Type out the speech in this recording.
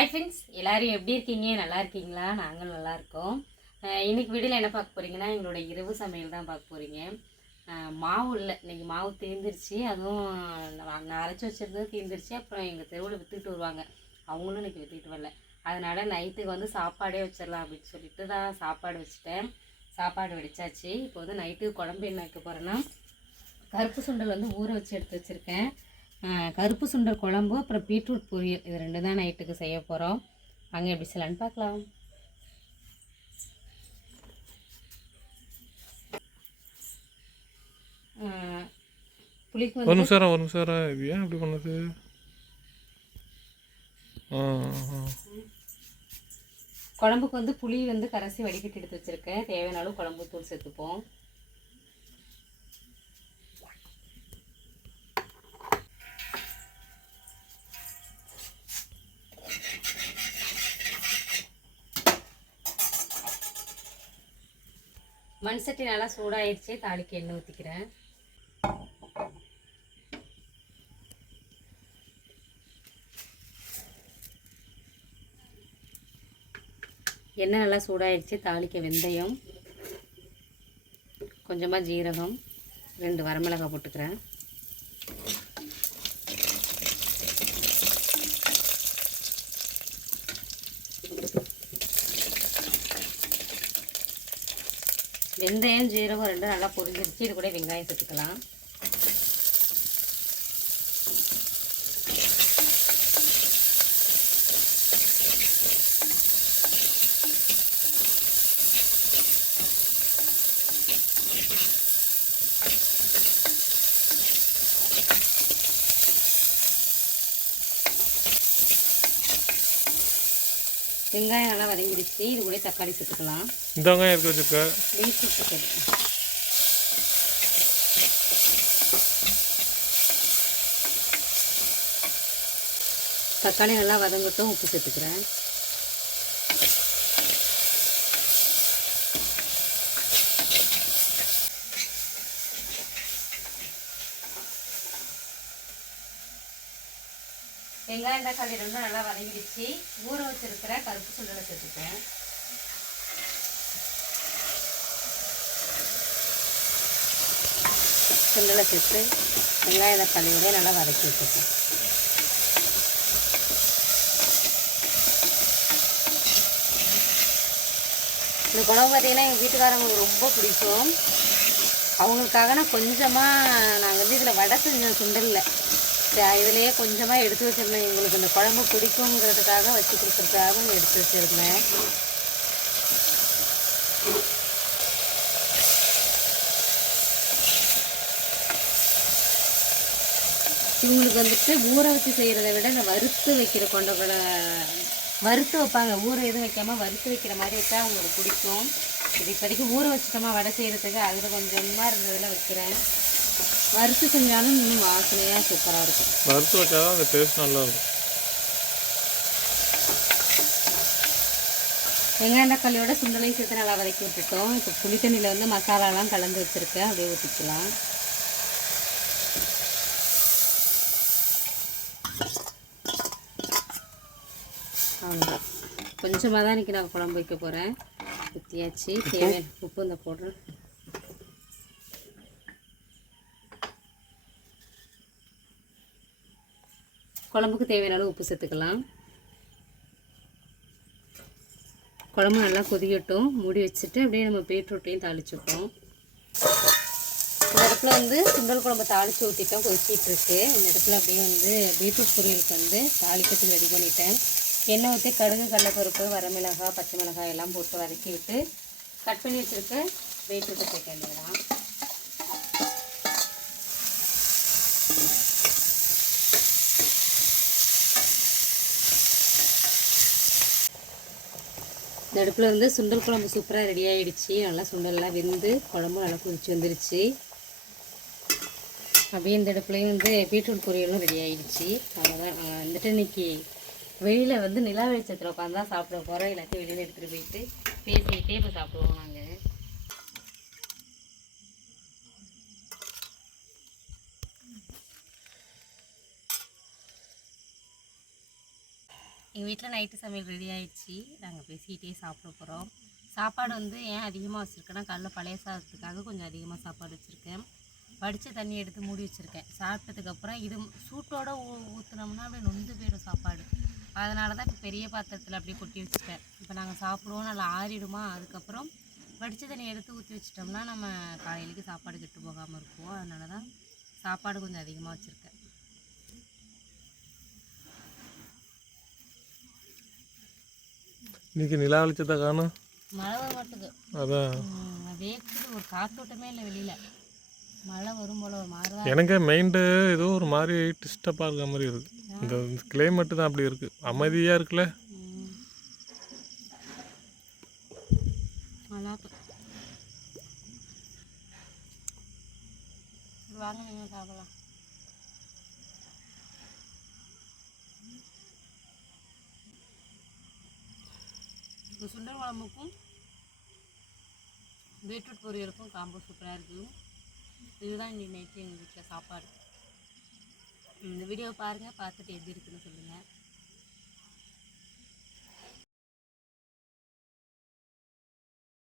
Hi friends எல்லோரும் எப்படி இருக்கீங்க? நல்லா இருக்கீங்களா? நாங்களும் நல்லா இருக்கோம். இன்றைக்கி வீடியோவில் என்ன பார்க்க போகிறீங்கன்னா எங்களோட இரவு சமையல் தான் பார்க்க போகிறீங்க மாவு இல்லை. இன்றைக்கி மாவு தீர்ந்துருச்சு அதுவும் நான் அரைச்சி வச்சுருந்தது தீர்ந்துருச்சு அப்புறம் எங்கள் தெருவில் விற்றுட்டு வருவாங்க. அவங்களும் இன்றைக்கி விற்றுட்டு வரல. அதனால் நைட்டுக்கு வந்து சாப்பாடே வச்சிடலாம் அப்படின்னு சொல்லிட்டு தான் சாப்பாடு வச்சுட்டேன். சாப்பாடு வெடிச்சாச்சு. இப்போ வந்து நைட்டுக்கு குழம்பு என்ன வைக்க போகிறேன்னா கருப்பு சுண்டல் வந்து ஊற வச்சு எடுத்து வச்சுருக்கேன். கருப்பு சுண்டல் குழம்பு அப்புறம் பீட்ரூட் பொரியல். இது ரெண்டு தான் நைட்டுக்கு செய்ய போகிறோம் அங்கே எப்படி செய்யலான்னு பார்க்கலாம். புளிக்கு ஒரு வந்து நிமிஷம் ஒரு நிமிஷம். இது ஏன் இப்படி பண்ணுது. குழம்புக்கு வந்து புளி வந்து கரைச்சி வடிகட்டி எடுத்து வச்சுருக்கேன். தேவையான அளவு குழம்பு தூள் சேர்த்துப்போம். மண் சட்டி நல்லா சூடாயிடுச்சு தாளிக்கு எண்ணெய் ஊற்றிக்கிறேன் எண்ணெய் நல்லா சூடாயிடுச்சு தாளிக்க வெந்தயம் கொஞ்சமாக ஜீரகம் ரெண்டு வரமிளகாய் போட்டுக்கிறேன். வெந்தயம் ஜீரகம் ரெண்டும் நல்லா பொரிஞ்சிருச்சு. இது கூட வெங்காயம் சேர்த்துக்கலாம். வெங்காயம் நல்லா வதங்கிடுச்சு. இது கூட தக்காளி சேர்த்துக்கலாம். இந்த வெங்காயம் எடுத்து வச்சிருக்க? பீட்ரூட் தக்காளி நல்லா வதங்கட்டும். உப்பு சேர்த்துக்கிறேன். வெங்காயம் தக்காளி ரெண்டும் நல்லா வதங்கிடுச்சு. ஊற வச்சிருக்கிற கருப்பு சுண்டலை சேர்த்துப்பேன். சுண்டலை சேர்த்து வெங்காய தக்காளியோட நல்லா வதக்கி வச்சுருக்கேன் இந்த குழம்பு பார்த்தீங்கன்னா எங்கள் வீட்டுக்காரங்களுக்கு ரொம்ப பிடிக்கும். அவங்களுக்காக நான் கொஞ்சமாக நாங்கள் வந்து இதில் வடை செஞ்சோம் சுண்டலில். இதிலேயே கொஞ்சமாக எடுத்து வச்சுருந்தேன். எங்களுக்கு இந்த குழம்பு பிடிக்குங்கிறதுக்காக வச்சு கொடுக்குறதுக்காக எடுத்து வச்சுருந்தேன். இவங்களுக்கு வந்துட்டு ஊற வச்சு செய்கிறத விட இந்த வறுத்து வைக்கிற கொண்ட கூட வறுத்து வைப்பாங்க. ஊற எதுவும் வைக்காம வறுத்து வைக்கிற மாதிரி வச்சா அவங்களுக்கு பிடிக்கும். இது இப்போதைக்கு ஊற வச்சுட்டோமா? வடை செய்கிறதுக்கு அதில் கொஞ்சமாக இருந்ததில் வைக்கிறேன். வறுத்து செஞ்சாலும் இன்னும் வாசனையாக சூப்பராக இருக்கும். வறுத்து வச்சாதான் அந்த டேஸ்ட் நல்லா இருக்கும். வெங்காயம் தக்காளியோட சுண்டலையும் சேர்த்து நல்லா வதக்கி விட்டுட்டோம். இப்போ புளித்தண்ணியில் வந்து மசாலாலாம் கலந்து வச்சுருக்கேன். அப்படியே ஊற்றிக்கலாம் அவ்வளோதான் கொஞ்சமாக தான் இன்றைக்கி நான் குழம்பு வைக்க போகிறேன் ஊற்றியாச்சு தேவையான உப்பு இந்த போடுறேன். குழம்புக்கு தேவையான அளவு உப்பு சேர்த்துக்கலாம். குழம்பு நல்லா கொதிக்கட்டும். மூடி வச்சுட்டு அப்படியே நம்ம பீட்ரூட்டையும் தாளிச்சுப்போம் இந்த இடத்துல வந்து சுண்டல் குழம்பு தாளித்து ஊற்றிட்டோம் கொதிச்சிட்ருக்கு. இந்த இடத்துல அப்படியே வந்து பீட்ரூட் பொரியலுக்கு வந்து தாளிக்கிறதுக்கு ரெடி பண்ணிட்டேன். எண்ணெய் ஊற்றி கடுகு கடலப்பருப்பு வரமிளகாய் பச்சை மிளகாய் எல்லாம் போட்டு வதக்கி விட்டு கட் பண்ணி வச்சுருக்க பீட்ரூட்டை சேர்க்க வேண்டியதான் இந்த அடுப்பில் வந்து சுண்டல் குழம்பு சூப்பராக ரெடி ஆகிடுச்சு நல்லா சுண்டல்லாம் வெந்து குழம்பு நல்லா கொதிச்சு வந்துருச்சு. அப்படியே இந்த அடுப்புலையும் வந்து பீட்ரூட் பொரியலும் ரெடி ஆகிடுச்சு அவ்வளோதான் வந்துட்டு இன்னைக்கு வெளியில் வந்து நிலா வெளிச்சத்தில் உட்காந்து தான் சாப்பிட போகிறோம் எல்லாத்தையும் வெளியில் எடுத்துகிட்டு போயிட்டு பேசிக்கிட்டே இப்போ சாப்பிடுவோம் நாங்கள் எங்கள் வீட்டில் நைட்டு சமையல் ரெடி ஆகிடுச்சி நாங்கள் பேசிக்கிட்டே சாப்பிட போகிறோம் சாப்பாடு வந்து ஏன் அதிகமாக வச்சுருக்கேன்னா காலைல பழைய சாதத்துக்காக கொஞ்சம் அதிகமாக சாப்பாடு வச்சுருக்கேன். வடித்த தண்ணி எடுத்து மூடி வச்சுருக்கேன். சாப்பிட்டதுக்கப்புறம் இது சூட்டோட ஊ ஊற்றுனோம்னா அப்படியே நொந்து போயிடும் சாப்பாடு. அதனால தான் இப்போ பெரிய பாத்திரத்தில் அப்படியே கொட்டி வச்சுட்டேன் இப்போ நாங்கள் சாப்பிடுவோம் நல்லா ஆறிடுமா? அதுக்கப்புறம் வடித்த தண்ணி எடுத்து ஊற்றி வச்சிட்டோம்னா நம்ம காலையிலேக்கு சாப்பாடு கெட்டு போகாமல் இருக்கும். அதனால தான் சாப்பாடு கொஞ்சம் அதிகமாக வச்சுருக்கேன். இன்னைக்கு நிலா வெளிச்சத்தை காணும். மழை அதான் ம், வேக்குது ஒரு காத்தோட்டமே இல்லை வெளியில். மழை வரும் போல ஒரு மாதிரி தான் எனக்கு மைண்டு ஏதோ ஒரு மாதிரி டிஸ்டர்பாக இருக்க மாதிரி இருக்கு. இந்த கிளைமேட்டு தான் அப்படி இருக்கு. அமைதியாக இருக்குல்ல? வாங்க நீங்கள் சாப்பிடலாம். இந்த சுண்டல் குழம்புக்கும் பீட்ரூட் பொரியலுக்கும் காம்போ சூப்பராக இருக்குது. இதுதான் இன்றைக்கி நைட்டு எங்கள் வீட்டில் சாப்பாடு. இந்த வீடியோ பாருங்கள் பார்த்துட்டு எப்படி இருக்குதுன்னு சொல்லுங்கள்